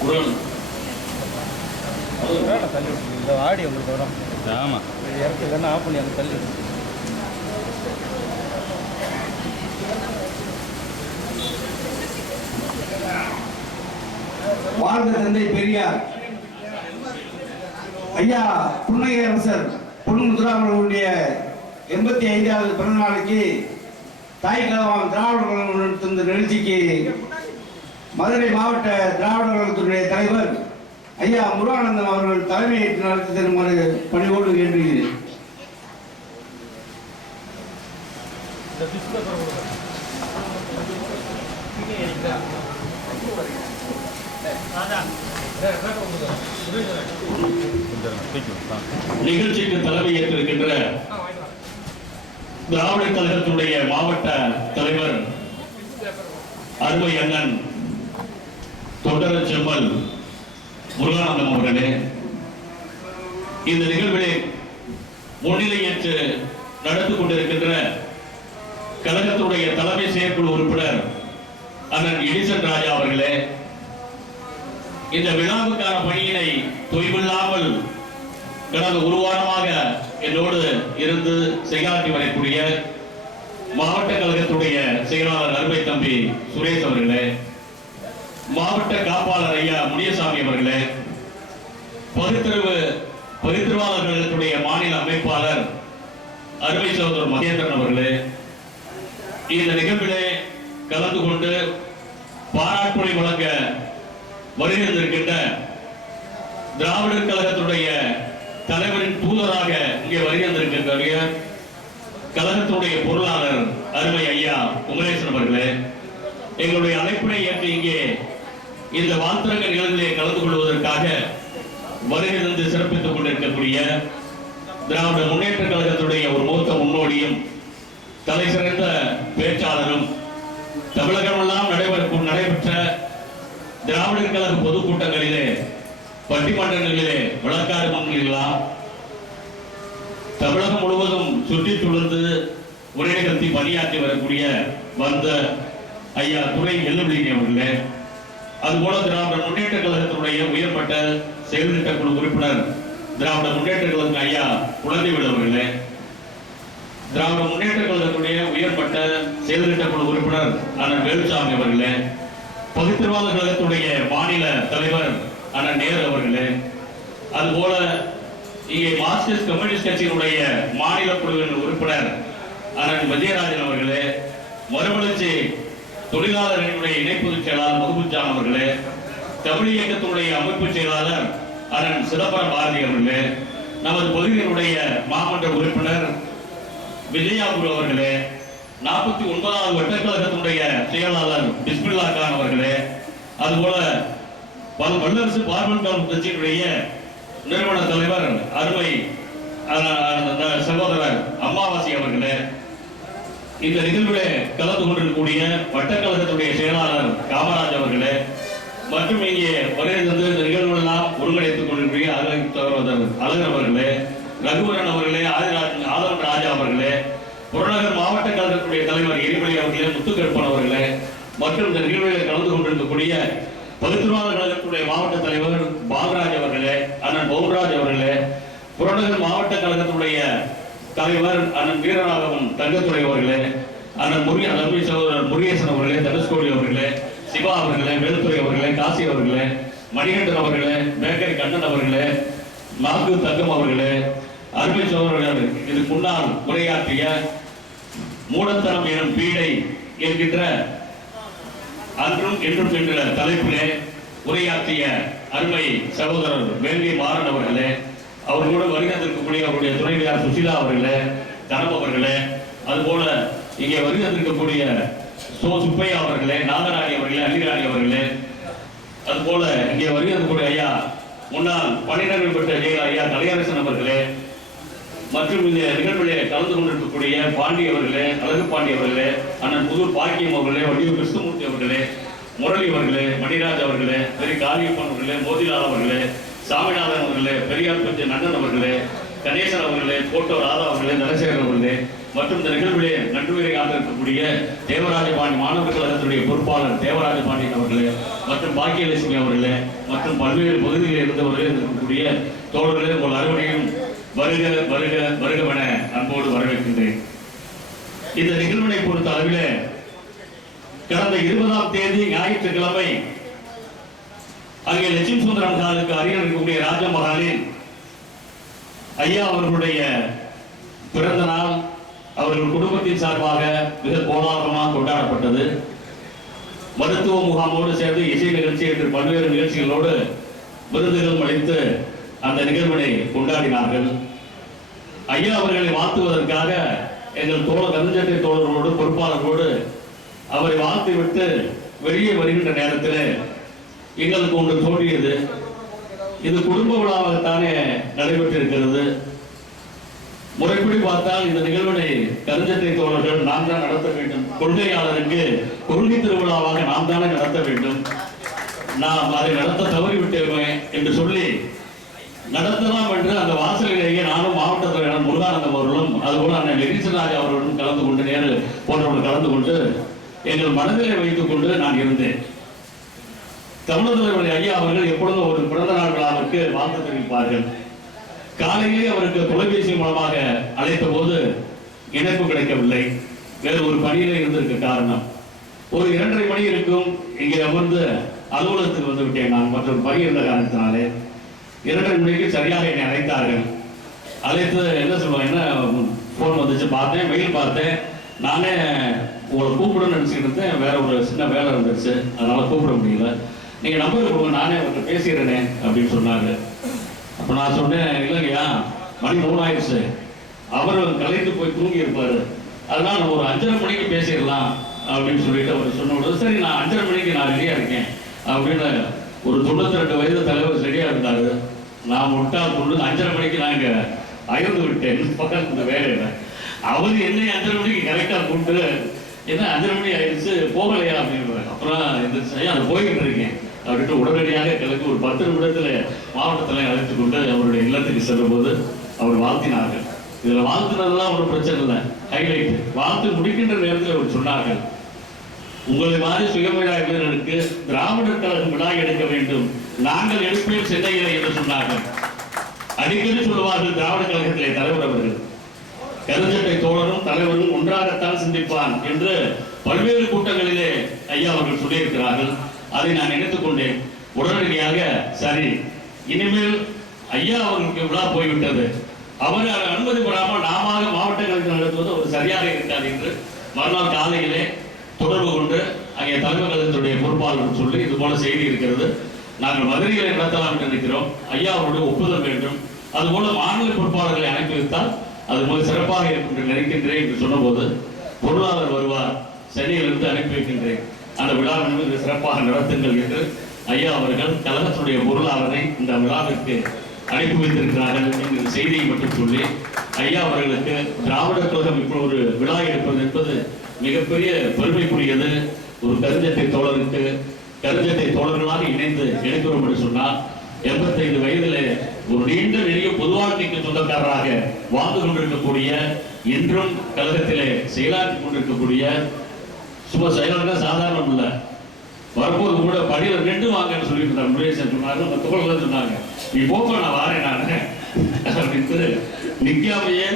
குரல் தள்ளி விட்டுருங்க இந்த ஆடி உங்களுக்கு வரும் ஆமாம் இறக்கி இல்லைன்னா ஆஃப் பண்ணி அங்கே தள்ளி விட்டுருங்க. வாழ்ந்த தந்தை பெரியார் ஐயா புன்னகை அரசர் பொன் முத்துராமனுடைய எண்பத்தி ஐந்தாவது பிறந்த நாளைக்கு தாய் கலவாம் திராவிட கழகம் நிகழ்ச்சிக்கு மதுரை மாவட்ட திராவிட கழகத்துடைய தலைவர் ஐயா முருகானந்தம் அவர்கள் தலைமையேற்று நடத்தி தருமாறு பணிவோடு வேண்டுகிறேன் இந்த நிகழ்ச்சிக்கு தலைமை ஏற்றிருக்கின்ற திராவிட கழகத்துடைய மாவட்ட தலைவர் அருமை அண்ணன் தொண்டர செம்மல் முருகானந்தம் அவர்களே இந்த நிகழ்விலே முன்னிலை ஏற்று நடந்து கொண்டிருக்கின்ற கழகத்துடைய தலைமை செயற்குழு உறுப்பினர் அண்ணன் எடிசன் ராஜா அவர்களே இந்த விழாவுக்கான பணியினை தொய்வில்லாமல் கடந்த ஒரு வாரமாக என்னோடு இருந்து செயலாற்றி வரக்கூடிய மாவட்ட கழகத்துடைய செயலாளர் அருமை தம்பி சுரேஷ் அவர்களே மாவட்ட காப்பாளர் ஐயா முனியசாமி அவர்களே பகுத்தறிவு பகுத்தறிவாளர் கழகத்துடைய மாநில அமைப்பாளர் அருமை சகோதரர் மகேந்திரன் அவர்களே இந்த நிகழ்விலே கலந்து கொண்டு பாராட்டுரை வழங்க வருகின்றிருக்கின்ற திராவிடர் கழகத்துடைய தலைவரின் தூதராக இங்கே வருகின்றிருக்கின்ற கழகத்துடைய பொருளாளர் அருமை ஐயா குமரேசன் அவர்களே எங்களுடைய அழைப்பினை ஏற்று இங்கே இந்த வாத்திரங்க நிகழ்ச்சியை கலந்து கொள்வதற்காக வருகை தந்து சிறப்பித்துக் கொண்டிருக்கக்கூடிய திராவிட முன்னேற்ற கழகத்துடைய ஒரு மூத்த முன்னோடியும் தலை சிறந்த பேச்சாளரும் தமிழகமெல்லாம் நடைபெற நடைபெற்ற திராவிடர் கழக பொதுக்கூட்டங்களிலே பட்டிமன்றங்களிலே வழக்காடு மன்றங்களெல்லாம் தமிழகம் முழுவதும் சுற்றி சுழந்து ஒரே நிகழ்த்தி பணியாற்றி வரக்கூடிய வந்த ஐயா துறை எல்லுமலினி அவர்களே அதுபோல திராவிட முன்னேற்ற கழகத்தினுடைய உயர்மட்ட செயல்திட்ட குழு உறுப்பினர் திராவிட முன்னேற்ற கழகம் ஐயா குழந்தைவேல் அவர்களே திராவிட முன்னேற்ற கழகத்துடைய உயர்மட்ட செயல்திட்ட குழு உறுப்பினர் அண்ணன் வேலுசாமி அவர்களே பகுத்தறிவாத கழகத்துடைய மாநில தலைவர் அண்ணன் நேரு அவர்களே அதுபோல இங்கே மார்க்சிஸ்ட் கம்யூனிஸ்ட் கட்சியினுடைய மாநில குழுவின் உறுப்பினர் அண்ணன் விஜயராஜன் அவர்களே மறுமலர்ச்சி தொழிலாளர்களுடைய இணைப்பொதுச் செயலாளர் மகுபுஜான் அவர்களே தமிழ் இயக்கத்தினுடைய அமைப்பு செயலாளர் அண்ணன் சிதம்பரம் பாரதி அவர்களே நமது பகுதியினுடைய மாமன்ற உறுப்பினர் விஜயாபுர் அவர்களே நாற்பத்தி ஒன்பதாவது வட்டக்கழகத்தினுடைய செயலாளர் பிஸ்மில்லா கான் அவர்களே அதுபோல பல வல்லரசு பார்வன் காலம் கட்சியினுடைய நிறுவன தலைவர் அருமை சகோதரர் அம்மாவாசி அவர்களே இந்த நிகழ்விலே கலந்து கொண்டிருக்கக்கூடிய வட்டக்கழகத்துடைய செயலாளர் காமராஜ் அவர்களே மற்றும் இங்கே வருகை தந்து இந்த நிகழ்வுகளெல்லாம் ஒருங்கிணைத்துக் கொண்டிருக்கிற அழகு சகோதரர் அழகர் அவர்களே ரகுவரன் அவர்களே ஆதிராஜ் ஆதவன் ராஜா அவர்களே புறநகர் மாவட்ட கழகத்துடைய தலைவர் எரிமலை அவர்களே முத்துக்கருப்பன் அவர்களே மற்றும் இந்த நிகழ்வுகளில் கலந்து கொண்டிருக்கக்கூடிய பகுத்துவாத கழகத்துடைய மாவட்ட தலைவர் பாபராஜ் அவர்களே அண்ணன் பவுன்ராஜ் அவர்களே புறநகர் மாவட்ட கழகத்துடைய தலைவர் அண்ணன் வீரராகவன் தங்கத்துறை அவர்களே அண்ணன் முருக அருமை சகோதரர் முருகேசன் அவர்களே தனுஷ்கோடி அவர்களே சிவா அவர்களே வேலுத்துறை அவர்களே காசி அவர்களே மணிகண்டன் அவர்களே பேக்கரி கண்ணன் அவர்களே நாகு தங்கம் அவர்களே அருமை சகோதரர்கள் இது முன்னால் உரையாற்றிய மூடத்தனம் எனும் பீடை என்கின்ற அன்றும் என்றும் என்ற தலைப்பிலே உரையாற்றிய அருமை சகோதரர் வேல்வி மாறன் அவர்களே அவர்களோடு வருகிறதற்கக்கூடிய அவருடைய துணைவியார் சுசிலா அவர்களே தனம் அவர்களே அதுபோல இங்கே வருகிறதற்கக்கூடிய சோ சுப்பையா அவர்களே நாகராணி அவர்களே அள்ளிராணி அவர்களே அதுபோல இங்கே வருகை ஐயா முன்னாள் பணியிடங்கள் பெற்ற ஐயா கலையரசன் அவர்களே மற்றும் இந்த நிகழ்விலே கலந்து கொண்டிருக்கக்கூடிய பாண்டி அவர்களே அழகு பாண்டி அவர்களே அண்ணன் புதூர் பாக்கியம் அவர்களே வடிவு கிருஷ்ணமூர்த்தி அவர்களே முரளி அவர்களே மணிராஜ் அவர்களே பெரிய காளியப்பன் அவர்களே மோதிலால் அவர்களே சாமிநாதன் அவர்களே பெரியார் பற்றி நன்னன் அவர்களே கணேசன் அவர்களே கோட்டோ ராதா அவர்களே நரசேகர் அவர்களே மற்றும் இந்த நிகழ்விலே நன்றுவரை இருக்கக்கூடிய தேவராஜ பாண்டி மாணவர் கழகத்துடைய பொறுப்பாளர் தேவராஜ பாண்டியன் அவர்களே மற்றும் பாக்கியலட்சுமி அவர்களே மற்றும் பல்வேறு பகுதிகளில் இருந்தவர்கள் இருக்கக்கூடிய தோழர்களே உங்கள் அறுவடையும் வருக வருக வருகவன அன்போடு வரவேற்கின்றேன். இந்த நிகழ்வினை பொறுத்த அளவிலே கடந்த இருபதாம் தேதி ஞாயிற்றுக்கிழமை அங்கே லட்சுமி சுந்தரம் சாருக்கு அருகில் இருக்கக்கூடிய ராஜமகாலில் ஐயா அவர்களுடைய பிறந்த நாள் அவர்கள் குடும்பத்தின் சார்பாக மிக கோலாகலமாக கொண்டாடப்பட்டது. மருத்துவ முகாமோடு சேர்ந்து இசை நிகழ்ச்சி என்று பல்வேறு நிகழ்ச்சிகளோடு விருதுகள் அளித்து அந்த நிகழ்வினை கொண்டாடினார்கள். ஐயா அவர்களை வாழ்த்துவதற்காக எங்கள் தோழர் கந்தஞ்சட்டை தோழர்களோடு பொறுப்பாளர்களோடு அவரை வாழ்த்து விட்டு வெளியே வருகின்ற நேரத்தில் எங்களுக்கு ஒன்று தோன்றியது. இது குடும்ப விழாவாகத்தானே நடைபெற்றிருக்கிறது. முறைப்படி பார்த்தால் இந்த நிகழ்வினை கருஞ்சத்தை தோழர்கள் நாம் தான் நடத்த வேண்டும். கொள்கையாளருக்கு கொள்கை திருவிழாவாக நாம் தானே நடத்த வேண்டும். நாம் அதை நடத்த தவறிவிட்டோமே என்று சொல்லி நடத்தலாம் என்று அந்த வாசலிலேயே நானும் மாவட்ட தலைவர் முருகானந்தம் அவர்களும் அதுபோல அண்ணன் லெகிசராஜ் அவர்களும் கலந்து கொண்டு நேரு போன்றவர்கள் கலந்து கொண்டு எங்கள் மனதிலே வைத்துக் கொண்டு நான் இருந்தேன். தமிழக தலைவர் ஐயா அவர்கள் எப்பொழுதும் ஒரு பிறந்த நாள் விழாவிற்கு வாழ்த்து தெரிவிப்பார்கள். காலையிலே அவருக்கு தொலைபேசி மூலமாக அழைத்த போது இணைப்பு கிடைக்கவில்லை. வேறு ஒரு பணியிலே இருந்திருக்க காரணம். ஒரு இரண்டரை மணி இருக்கும் இங்கே அமர்ந்து அலுவலகத்துக்கு வந்து விட்டேன் நான் மற்றொரு பணி இருந்த காரணத்தினாலே. இரண்டரை மணிக்கு சரியாக என்னை அழைத்தார்கள். அழைத்து என்ன சொல்லுவாங்க என்ன ஃபோன் வந்துச்சு பார்த்தேன் மெயில் பார்த்தேன். நானே உங்களை கூப்பிடணும்னு நினச்சிக்கிட்டு இருந்தேன். வேற ஒரு சின்ன வேலை இருந்துச்சு. அதனால கூப்பிட முடியல. நீங்கள் நம்பர் கொடுங்க நானே அவர்கிட்ட பேசிடுறேனே அப்படின்னு சொன்னாங்க. அப்போ நான் சொன்னேன் இல்லைங்கய்யா மணி மூணு ஆயிடுச்சு அவர் கலைந்து போய் தூங்கி இருப்பாரு அதனால நம்ம ஒரு அஞ்சரை மணிக்கு பேசிடலாம் அப்படின்னு சொல்லிட்டு அவர் சொன்ன சரி நான் அஞ்சரை மணிக்கு நான் ரெடியாக இருக்கேன் அப்படின்னு ஒரு தொண்ணூத்தி ரெண்டு வயது தலைவர் ரெடியாக இருந்தாரு. நான் முட்டா கொண்டு அஞ்சரை மணிக்கு நான் அயர்ந்து விட்டேன் பக்கத்து இந்த வேலையில. அவரு என்னை அஞ்சரை மணிக்கு கரெக்டா கூப்பிட்டு என்ன அஞ்சரை மணி ஆயிடுச்சு போகலையா அப்படின்னு அப்புறம் எந்திரிச்சு ஐயா போய்கிட்டு இருக்கேன். அப்படின்ட்டு உடனடியாக கிழக்கு ஒரு பத்து நிமிடத்தில் மாவட்டத்தில் அழைத்து கொண்டு அவருடைய இல்லத்துக்கு செல்லும்போது அவர் வாழ்த்தினார்கள். இதில் வாழ்த்துனதெல்லாம் ஒரு பிரச்சனை இல்லை. ஹைலைட் வாழ்த்து முடிக்கின்ற நேரத்தில் அவர் சொன்னார்கள். உங்களை மாதிரி சுயமரியா வீரர்களுக்கு திராவிடர் கழகம் விழா எடுக்க வேண்டும். நாங்கள் எடுப்பேன் சென்னையில் என்று சொன்னார்கள். அடிக்கடி சொல்லுவார்கள் திராவிட கழகத்திலே தலைவர் அவர்கள். கருஞ்சட்டை தோழரும் தலைவரும் ஒன்றாகத்தான் சிந்திப்பான் என்று பல்வேறு கூட்டங்களிலே ஐயா அவர்கள் சொல்லியிருக்கிறார்கள். அதை நான் நினைத்துக் கொண்டேன். உடனடியாக சரி இனிமேல் ஐயா அவர்களுக்கு விழா போய்விட்டது. அவர் அனுமதி பெறாமல் நாம மாவட்டங்களுக்கு நடத்துவது ஒரு சரியாக இருக்காது என்று மறுநாள் காலையிலே தொடர்பு கொண்டு அங்கே தலைமை கழகத்துடைய பொறுப்பாளர் சொல்லி இது போல செய்தி இருக்கிறது. நாங்கள் மதுரைகளை நடத்தலாம் என்று நினைக்கிறோம். ஐயா அவருடைய ஒப்புதல் வேண்டும். அதுபோல மாநில பொறுப்பாளர்களை அனுப்பி வைத்தால் அது மிக சிறப்பாக இருக்கும் என்று நினைக்கின்றேன் என்று சொன்னபோது பொருளாளர் வருவார். சென்னையிலிருந்து அனுப்பி வைக்கின்றேன். அந்த விழாவின் மிக சிறப்பாக நடத்துங்கள் என்று ஐயா அவர்கள் கழகத்துடைய பொருளாளரை இந்த விழாவிற்கு அனுப்பி வைத்திருக்கிறார்கள் என்கிற செய்தியை மட்டும் சொல்லி ஐயா அவர்களுக்கு திராவிட கழகம் இப்போ ஒரு விழா எடுப்பது என்பது மிகப்பெரிய பெருமைக்குரியது. ஒரு கருஞ்சட்டை தோழருக்கு கருஜத்தை தோழர்களாக இணைந்து எடுக்கிறோம் என்று சொன்னால் எண்பத்தைந்து வயதிலே ஒரு நீண்ட நெறிய பொதுவாழ்க்கைக்கு சொந்தக்காரராக வாழ்ந்து கொண்டிருக்கக்கூடிய இன்றும் கழகத்திலே செயலாற்றி கொண்டிருக்கக்கூடிய சும்மா செயலாக சாதாரணம் இல்லை. வரும்போது கூட படியில நின்று வாங்கன்னு சொல்லியிருந்தார் முருகேசன் சொன்னாங்க அந்த தோழர்கள் சொன்னாங்க நீ போப்ப நான் வாரேன் நான். அப்படின்ட்டு நிற்காமையே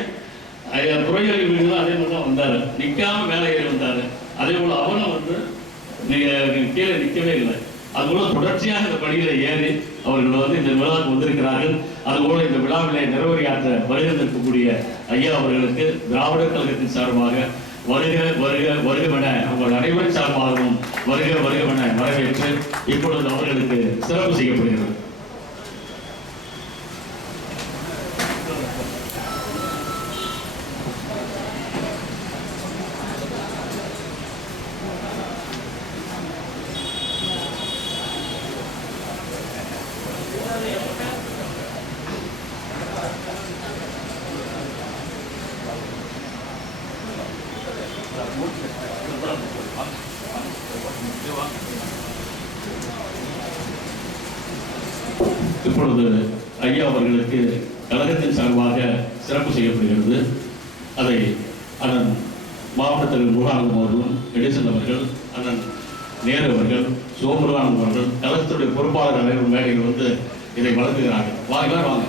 ஐயா அதே மாதிரி தான் வந்தாரு. நிற்காம மேலே ஏறி வந்தாரு. அதே போல அவனும் வந்து கீழே நிற்கவே இல்லை. அதுபோல தொடர்ச்சியாக இந்த படியில ஏறி அவர்கள் வந்து இந்த விழாவுக்கு வந்திருக்கிறார்கள். அதுபோல இந்த விழாவிலே நிறைவேறியாற்ற வருகின்றிருக்கக்கூடிய ஐயா அவர்களுக்கு திராவிடர் கழகத்தின் சார்பாக வருக வருக வருகவென உங்கள் அனைவரின் சார்பாகவும் வருக வருகவென வரவேற்று இப்பொழுது அவர்களுக்கு சிறப்பு செய்யப்படுகிறது. இப்பொழுது ஐயா அவர்களுக்கு கழகத்தின் சார்பாக சிறப்பு செய்யப்படுகிறது. அதை அதன் மாவட்ட தலைவர் முருகானந்தம் அவர்களும் எடிசன் அவர்கள் அண்ணன் நேரு அவர்கள் சிவமுருகானந்தம் அவர்கள் கழகத்துடைய பொறுப்பாளர் அனைவரும் மேடையில் வந்து இதை வழங்குகிறார்கள். வாங்க வாங்க.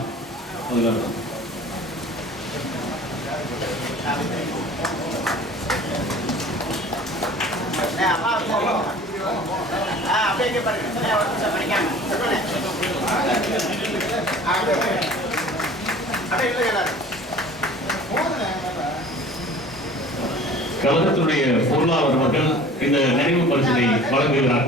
வாங்க. எல்லாரும் கழகத்தினுடைய பொருளாளர் மக்கள் இந்த நினைவு பரிசனை வழங்குகிறார்.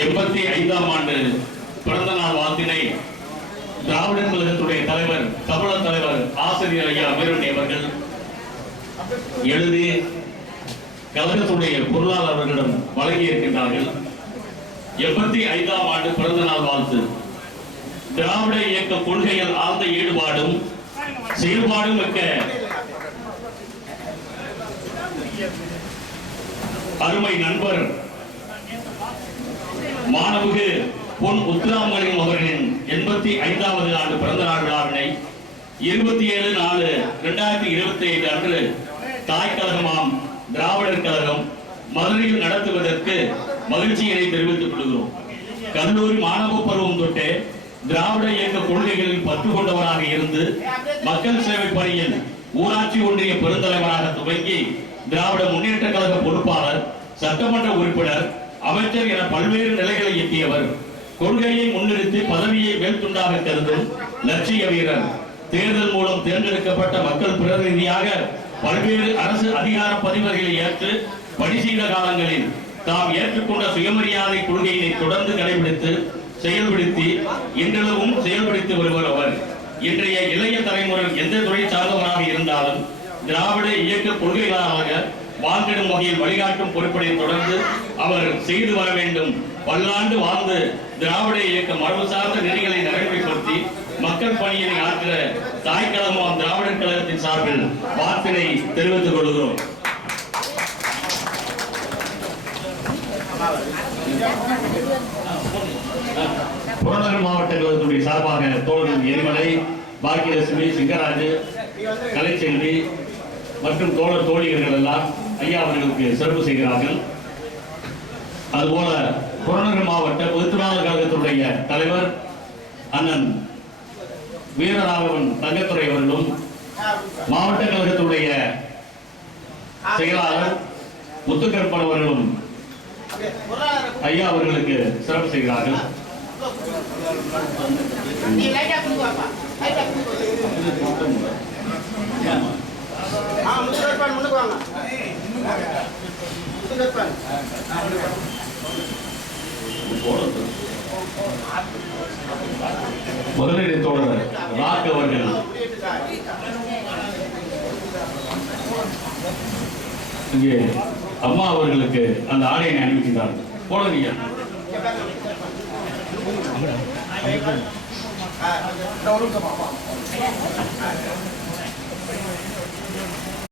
எண்பத்தி ஐந்தாம் ஆண்டு பிறந்த நாள் வாழ்த்தினை திராவிடர் கழகத்துடைய தலைவர் தமிழக தலைவர் ஆசிரியர் ஐயா வீரமணி அவர்கள் எழுதி கழகத்துடைய பொருளாளர்களிடம் வழங்கி இருக்கின்றார்கள். எண்பத்தி ஐந்தாம் ஆண்டு பிறந்த நாள் வாழ்த்து. திராவிட இயக்க கொள்கைகள் ஆழ்ந்த ஈடுபாடும் செயல்பாடும் மிக்க அருமை நண்பர் மாணவுக்கு பொன் உத்ராமலிங்கம் அவர்களின் எண்பத்தி ஐந்தாவது ஆண்டு பிறந்த நாள் விழாவினை இருபத்தி ஏழு நாலு இரண்டாயிரத்தி இருபத்தி ஐந்து அன்று தாய் கழகமாம் திராவிடர் கழகம் மதுரையில் நடத்துவதற்கு மகிழ்ச்சியினை தெரிவித்துக் கொள்கிறோம். கல்லூரி மாணவ பருவம் தொட்டே திராவிட இயக்க கொள்கைகளில் பற்று கொண்டவராக இருந்து மக்கள் சேவை பணியில் ஊராட்சி ஒன்றிய பெருந்தலைவராக துவங்கி திராவிட முன்னேற்ற கழக பொறுப்பாளர் சட்டமன்ற உறுப்பினர் அமைச்சர் என பல்வேறு நிலைகளை எட்டியவர். கொள்கையை முன்னிறுத்தி பதவியை மேல்துண்டாக கருதும் லட்சிய வீரர். தேர்தல் மூலம் தேர்ந்தெடுக்கப்பட்ட மக்கள் பிரதிநிதியாக பல்வேறு அரசு அதிகார பதவிகளை ஏற்று பணி செய்த காலங்களில் தாம் ஏற்றுக்கொண்ட சுயமரியாதை கொள்கையினை தொடர்ந்து கடைபிடித்து செயல்படுத்தி இன்றளவும் செயல்படுத்தி வருவர் அவர். இன்றைய இளைய தலைமுறை எந்த துறை சார்ந்தவராக இருந்தாலும் திராவிட இயக்க கொள்கைகளாக வாழ்ந்திடும் வகையில் வழிகாட்டும் பொறுப்பினை தொடர்ந்து அவர் செய்து வர வேண்டும். பல்லாண்டு வாழ்ந்து திராவிட இயக்க மரபு சார்ந்த நெறிகளை மக்கள் பணியை ஆற்ற தாய்க்கழகம் திராவிடர் கழகத்தின் சார்பில் வாழ்த்தினை தெரிவித்துக் கொள்கிறோம். புறநகர் மாவட்ட கழகத்துடைய சார்பாக தோழர்கள் எரிமலை பாக்கியலட்சுமி சிங்கராஜு கலைச்செல்வி மற்றும் தோழர் தோழியர்கள் எல்லாம் ஐயா அவர்களுக்கு சிறப்பு செய்கிறார்கள். அதுபோல புறநகர் மாவட்ட பொதுத்துறாளர் கழகத்துடைய தலைவர் அண்ணன் வீரராகவன் தங்கத்துறை அவர்களும் மாவட்ட கழகத்துடைய செயலாளர் முத்துக்கருப்பன் அவர்களும் ஐயா அவர்களுக்கு சிறப்பு செய்கிறார்கள். நீ முதலீடு தோழர் ராக் அவர்கள் இங்கே அம்மா அவர்களுக்கு அந்த ஆடையை அணிவிக்கின்றார்கள் போடுங்க ஆ